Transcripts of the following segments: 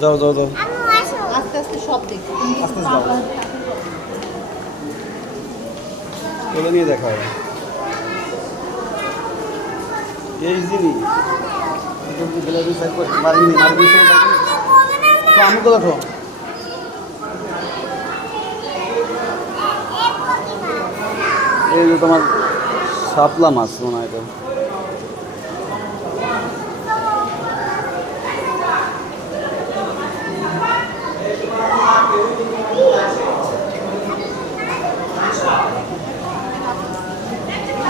যাও যাও যাও আস্তে আস্তে সব দেখি আস্তে যাও এগুলো নিয়ে দেখা হবে এই জিনিস আমি তো দেখো এই যে তোমার শাপলা মাছ মনে হয় এটা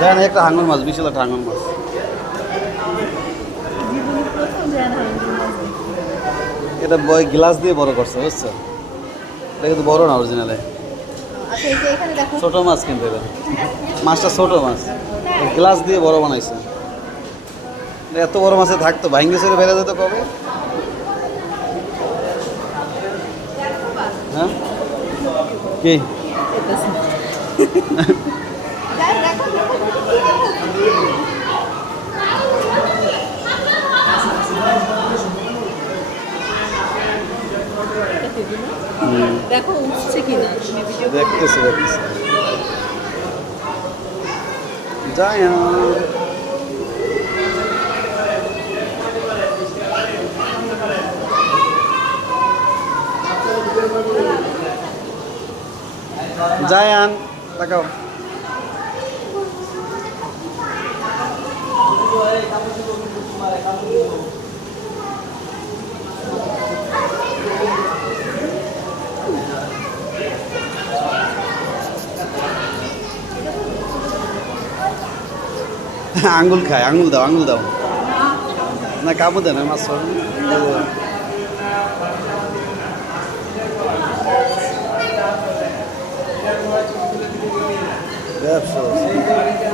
দেখেন একটা হাঙ্গর মাছ বিশাল একটা হাঙ্গর মাছ এটা গ্লাস দিয়ে বড় করছে বুঝছো এটা কিন্তু বড় না অরিজিনালে ছোট মাছ কিন্তু এটা মাছটা ছোট মাছ গ্লাস দিয়ে বড় বানাইছে এত বড় মাছে থাকতো ভাঙ্গে চলে বেড়ে যেত কবে হ্যাঁ কি দেখো উঠছে কিনা দেখতেছি দেখতেছি যাই জায়ান তাকাও আঙ্গুল খায় আঙ্গুল দাও না কাপড় দেন মাছ ব্যবসা